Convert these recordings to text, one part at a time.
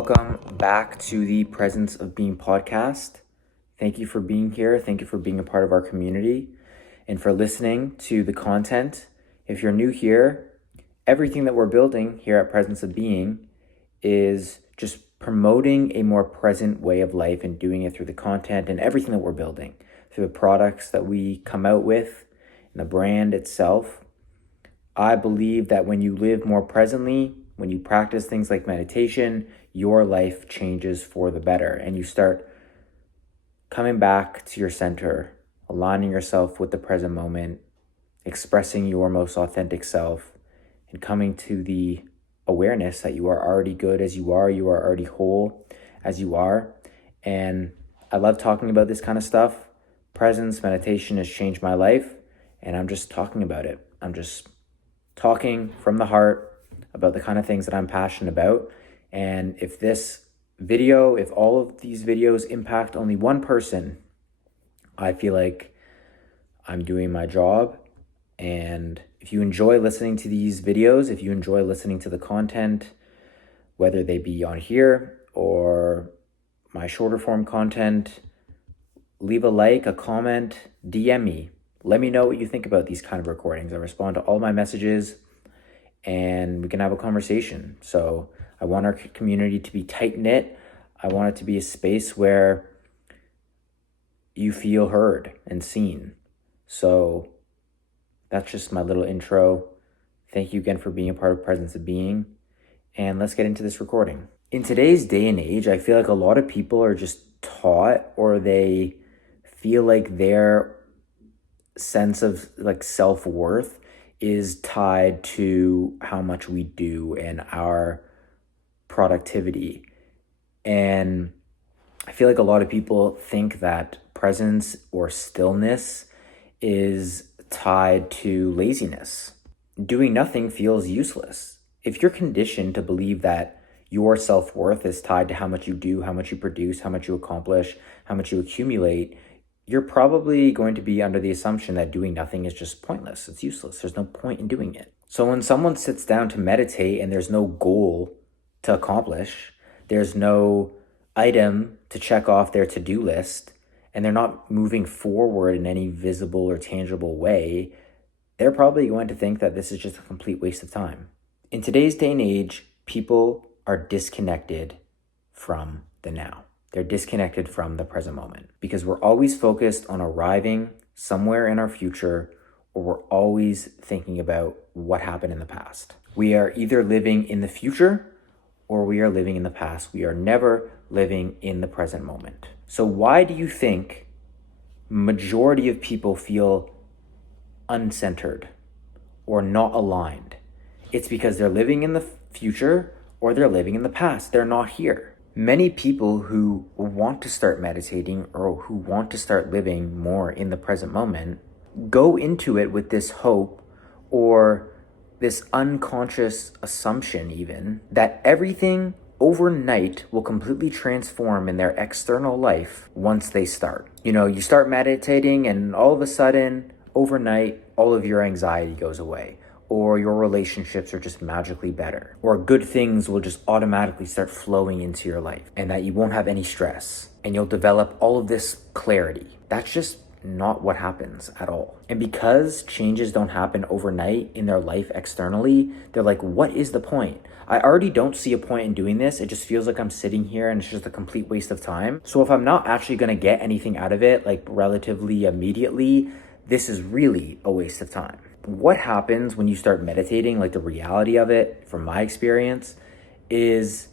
Welcome back to the Presence of Being podcast. Thank you for being here. Thank you for being a part of our community and for listening to the content. If you're new here, everything that we're building here at Presence of Being is just promoting a more present way of life and doing it through the content and everything that we're building, through the products that we come out with and the brand itself. I believe that when you live more presently, when you practice things like meditation, your life changes for the better and you start coming back to your center, aligning yourself with the present moment, expressing your most authentic self, and coming to the awareness that you are already good as you are already whole as you are. And I love talking about this kind of stuff. Presence, meditation has changed my life, and I'm just talking about it. I'm just talking from the heart about the kind of things that I'm passionate about. And if this video, if all of these videos impact only one person, I feel like I'm doing my job. And if you enjoy listening to these videos, if you enjoy listening to the content, whether they be on here or my shorter form content, leave a like, a comment, DM me. Let me know what you think about these kind of recordings. I respond to all my messages and we can have a conversation. So I want our community to be tight-knit. I want it to be a space where you feel heard and seen. So that's just my little intro. Thank you again for being a part of Presence of Being. And let's get into this recording. In today's day and age, I feel like a lot of people are just taught, or they feel like their sense of like self-worth is tied to how much we do and our productivity. And I feel like a lot of people think that presence or stillness is tied to laziness. Doing nothing feels useless. If you're conditioned to believe that your self-worth is tied to how much you do, how much you produce, how much you accomplish, how much you accumulate, you're probably going to be under the assumption that doing nothing is just pointless. It's useless. There's no point in doing it. So when someone sits down to meditate and there's no goal to accomplish, there's no item to check off their to-do list, and they're not moving forward in any visible or tangible way, they're probably going to think that this is just a complete waste of time. In today's day and age, people are disconnected from the now. They're disconnected from the present moment because we're always focused on arriving somewhere in our future, or we're always thinking about what happened in the past. We are either living in the future or we are living in the past. We are never living in the present moment. So why do you think majority of people feel uncentered or not aligned? It's because they're living in the future or they're living in the past. They're not here. Many people who want to start meditating or who want to start living more in the present moment go into it with this hope or this unconscious assumption even that everything overnight will completely transform in their external life once they start. You start meditating and all of a sudden, overnight, all of your anxiety goes away, or your relationships are just magically better, or good things will just automatically start flowing into your life, and that you won't have any stress, and you'll develop all of this clarity. That's just not what happens at all. And because changes don't happen overnight in their life externally, they're like, what is the point? I already don't see a point in doing this. It just feels like I'm sitting here and it's just a complete waste of time. So if I'm not actually going to get anything out of it, like relatively immediately, this is really a waste of time. What happens when you start meditating, like the reality of it, from my experience, is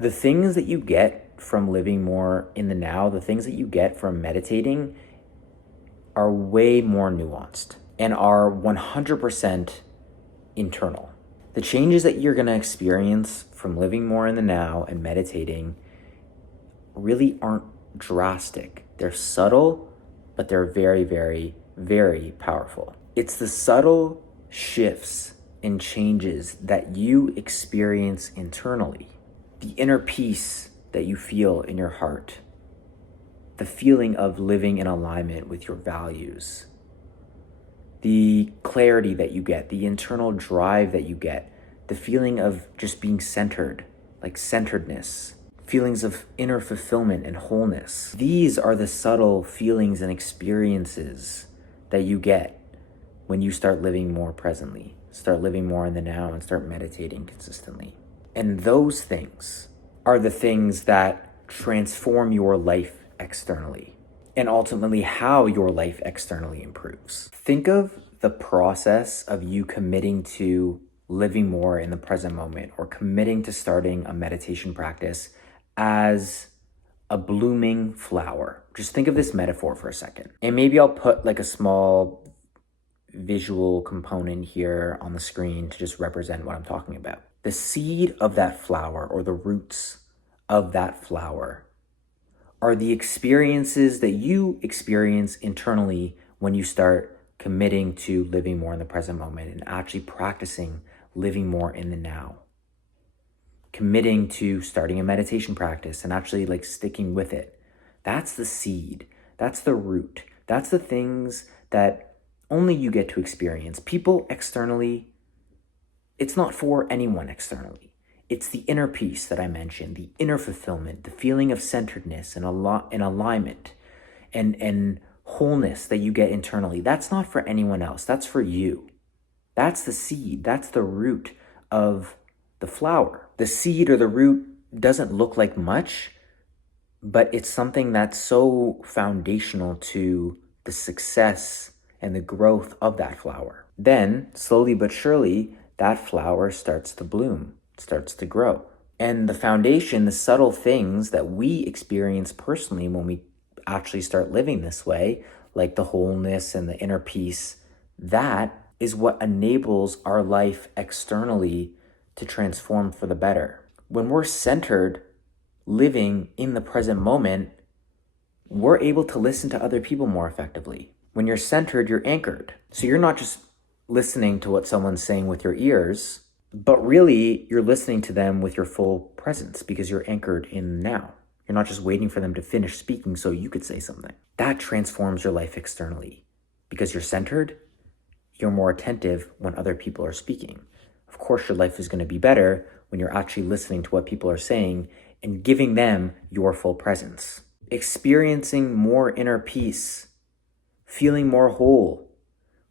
the things that you get from living more in the now, the things that you get from meditating are way more nuanced and are 100% internal. The changes that you're going to experience from living more in the now and meditating really aren't drastic. They're subtle, but they're very, very, very powerful. It's the subtle shifts and changes that you experience internally, the inner peace that you feel in your heart, the feeling of living in alignment with your values, the clarity that you get, the internal drive that you get, the feeling of just being centered, like centeredness, feelings of inner fulfillment and wholeness. These are the subtle feelings and experiences that you get when you start living more presently, start living more in the now, and start meditating consistently. And those things are the things that transform your life externally, and ultimately how your life externally improves. Think of the process of you committing to living more in the present moment, or committing to starting a meditation practice, as a blooming flower. Just think of this metaphor for a second. And maybe I'll put like a small visual component here on the screen to just represent what I'm talking about. The seed of that flower, or the roots of that flower, are the experiences that you experience internally when you start committing to living more in the present moment and actually practicing living more in the now. Committing to starting a meditation practice and actually like sticking with it. That's the seed. That's the root. That's the things that only you get to experience. People externally, it's not for anyone externally. It's the inner peace that I mentioned, the inner fulfillment, the feeling of centeredness and alignment and wholeness that you get internally. That's not for anyone else. That's for you. That's the seed. That's the root of the flower. The seed or the root doesn't look like much, but it's something that's so foundational to the success and the growth of that flower. Then, slowly but surely, that flower starts to bloom, starts to grow. And the foundation, the subtle things that we experience personally when we actually start living this way, like the wholeness and the inner peace, that is what enables our life externally to transform for the better. When we're centered, living in the present moment, we're able to listen to other people more effectively. When you're centered, you're anchored. So you're not just listening to what someone's saying with your ears, but really you're listening to them with your full presence, because you're anchored in now. You're not just waiting for them to finish speaking so you could say something. That transforms your life externally. Because you're centered, you're more attentive when other people are speaking. Of course, your life is going to be better when you're actually listening to what people are saying and giving them your full presence. Experiencing more inner peace, feeling more whole,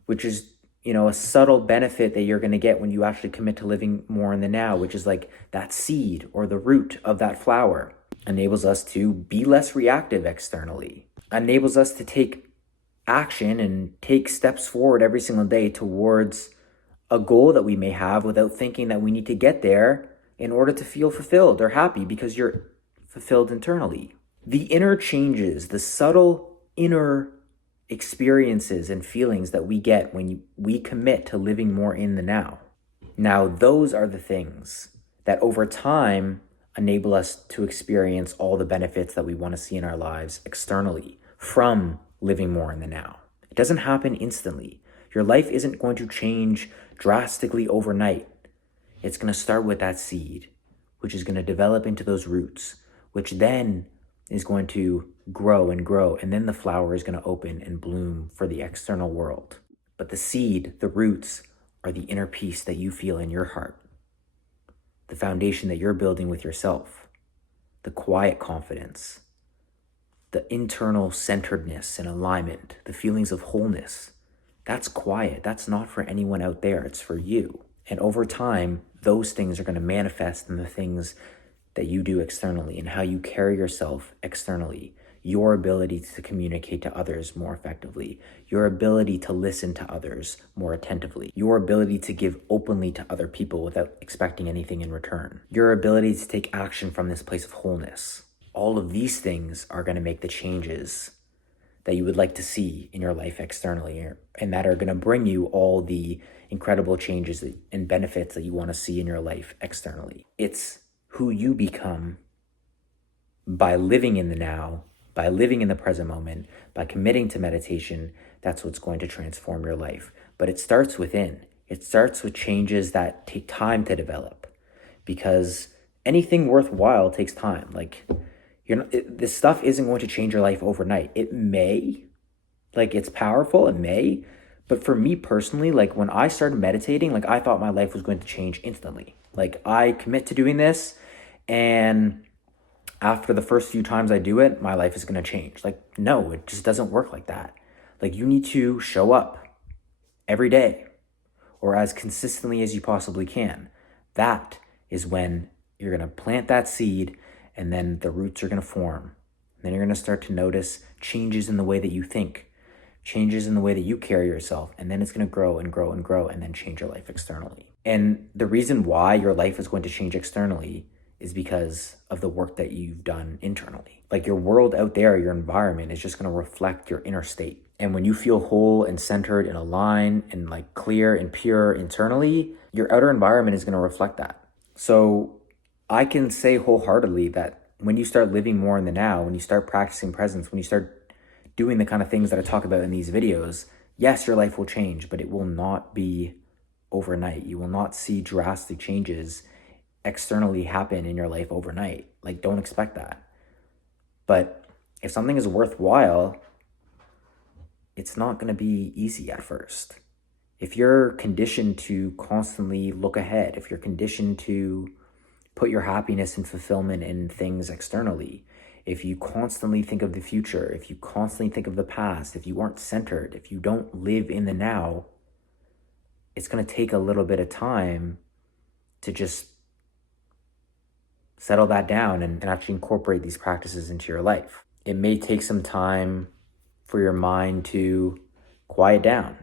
which is, a subtle benefit that you're going to get when you actually commit to living more in the now, which is like that seed or the root of that flower. Enables us to be less reactive externally. Enables us to take action and take steps forward every single day towards a goal that we may have, without thinking that we need to get there in order to feel fulfilled or happy, because you're fulfilled internally. The inner changes, the subtle inner experiences and feelings that we get when we commit to living more in the now. Now, those are the things that over time enable us to experience all the benefits that we want to see in our lives externally from living more in the now. It doesn't happen instantly. Your life isn't going to change drastically overnight. It's going to start with that seed, which is going to develop into those roots, which then is going to grow and grow, and then the flower is going to open and bloom for the external world. But the seed, the roots, are the inner peace that you feel in your heart, the foundation that you're building with yourself, the quiet confidence, the internal centeredness and alignment, the feelings of wholeness. That's quiet. That's not for anyone out there. It's for you. And over time, those things are going to manifest in the things that you do externally and how you carry yourself externally. Your ability to communicate to others more effectively, your ability to listen to others more attentively, your ability to give openly to other people without expecting anything in return, your ability to take action from this place of wholeness. All of these things are going to make the changes that you would like to see in your life externally, and that are going to bring you all the incredible changes and benefits that you want to see in your life externally. It's who you become by living in the now, by living in the present moment, by committing to meditation. That's what's going to transform your life. But it starts within. It starts with changes that take time to develop, because anything worthwhile takes time. Like, this stuff isn't going to change your life overnight. It may, it's powerful, it may, but for me personally, when I started meditating, I thought my life was going to change instantly. I commit to doing this, And after the first few times I do it, my life is going to change. Like, no, it just doesn't work like that. Like, you need to show up every day or as consistently as you possibly can. That is when you're going to plant that seed, and then the roots are going to form. Then you're going to start to notice changes in the way that you think, changes in the way that you carry yourself, and then it's going to grow and grow and grow and then change your life externally. And the reason why your life is going to change externally is because of the work that you've done internally. Like, your world out there, your environment is just going to reflect your inner state. And when you feel whole and centered and aligned and like clear and pure internally, your outer environment is going to reflect that. So I can say wholeheartedly that when you start living more in the now, when you start practicing presence, when you start doing the kind of things that I talk about in these videos, yes, your life will change, but it will not be overnight. You will not see drastic changes externally happen in your life overnight. Like, don't expect that. But if something is worthwhile, it's not going to be easy at first. If you're conditioned to constantly look ahead, if you're conditioned to put your happiness and fulfillment in things externally, if you constantly think of the future, if you constantly think of the past, if you aren't centered, if you don't live in the now, it's going to take a little bit of time to just settle that down and actually incorporate these practices into your life. It may take some time for your mind to quiet down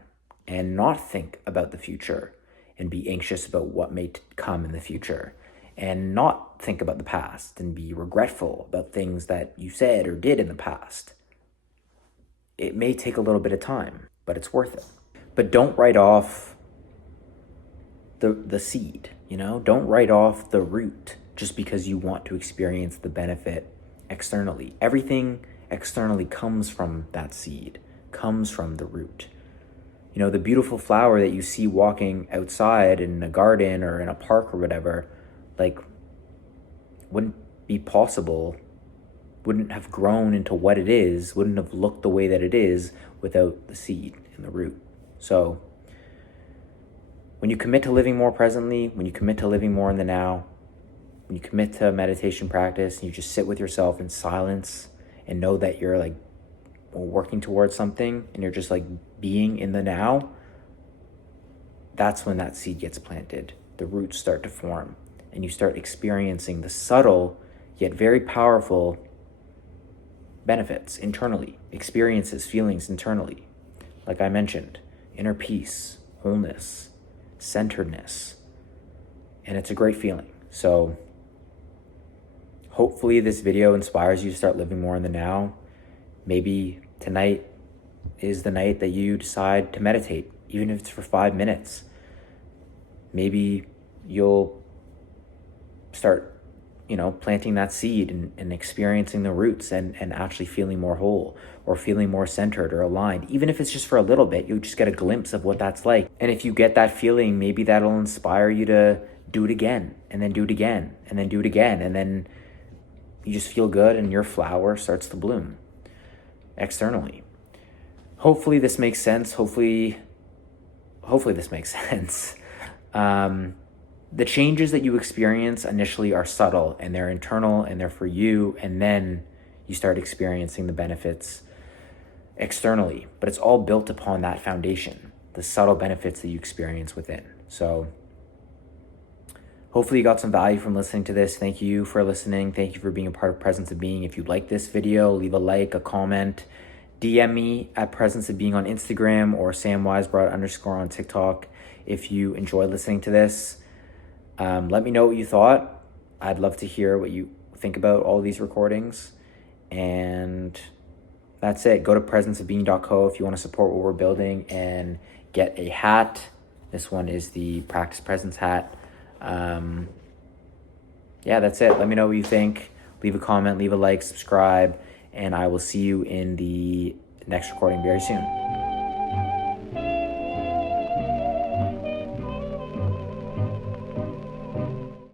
and not think about the future and be anxious about what may come in the future, and not think about the past and be regretful about things that you said or did in the past. It may take a little bit of time, but it's worth it. But don't write off the seed, Don't write off the root just because you want to experience the benefit externally. Everything externally comes from that seed, comes from the root. The beautiful flower that you see walking outside in a garden or in a park or whatever, like, wouldn't be possible, wouldn't have grown into what it is, wouldn't have looked the way that it is without the seed and the root. So when you commit to living more presently, when you commit to living more in the now, when you commit to meditation practice and you just sit with yourself in silence and know that you're like working towards something and you're just like being in the now, that's when that seed gets planted. The roots start to form and you start experiencing the subtle yet very powerful benefits internally, experiences, feelings internally. Like I mentioned, inner peace, wholeness, centeredness, and it's a great feeling. So hopefully this video inspires you to start living more in the now. Maybe tonight is the night that you decide to meditate, even if it's for 5 minutes. Maybe you'll start, planting that seed and experiencing the roots and actually feeling more whole or feeling more centered or aligned. Even if it's just for a little bit, you just get a glimpse of what that's like. And if you get that feeling, maybe that'll inspire you to do it again and then do it again and then do it again. And then you just feel good and your flower starts to bloom externally. Hopefully this makes sense. Hopefully this makes sense. The changes that you experience initially are subtle and they're internal and they're for you, and then you start experiencing the benefits externally. But it's all built upon that foundation, the subtle benefits that you experience within. So hopefully you got some value from listening to this. Thank you for listening. Thank you for being a part of Presence of Being. If you like this video, leave a like, a comment, DM me at Presence of Being on Instagram or samwisebrought_ on TikTok. If you enjoy listening to this, let me know what you thought. I'd love to hear what you think about all these recordings. And that's it. Go to presenceofbeing.co if you want to support what we're building and get a hat. This one is the Practice Presence hat. Yeah, that's it. Let me know what you think. Leave a comment, leave a like, subscribe, and I will see you in the next recording very soon.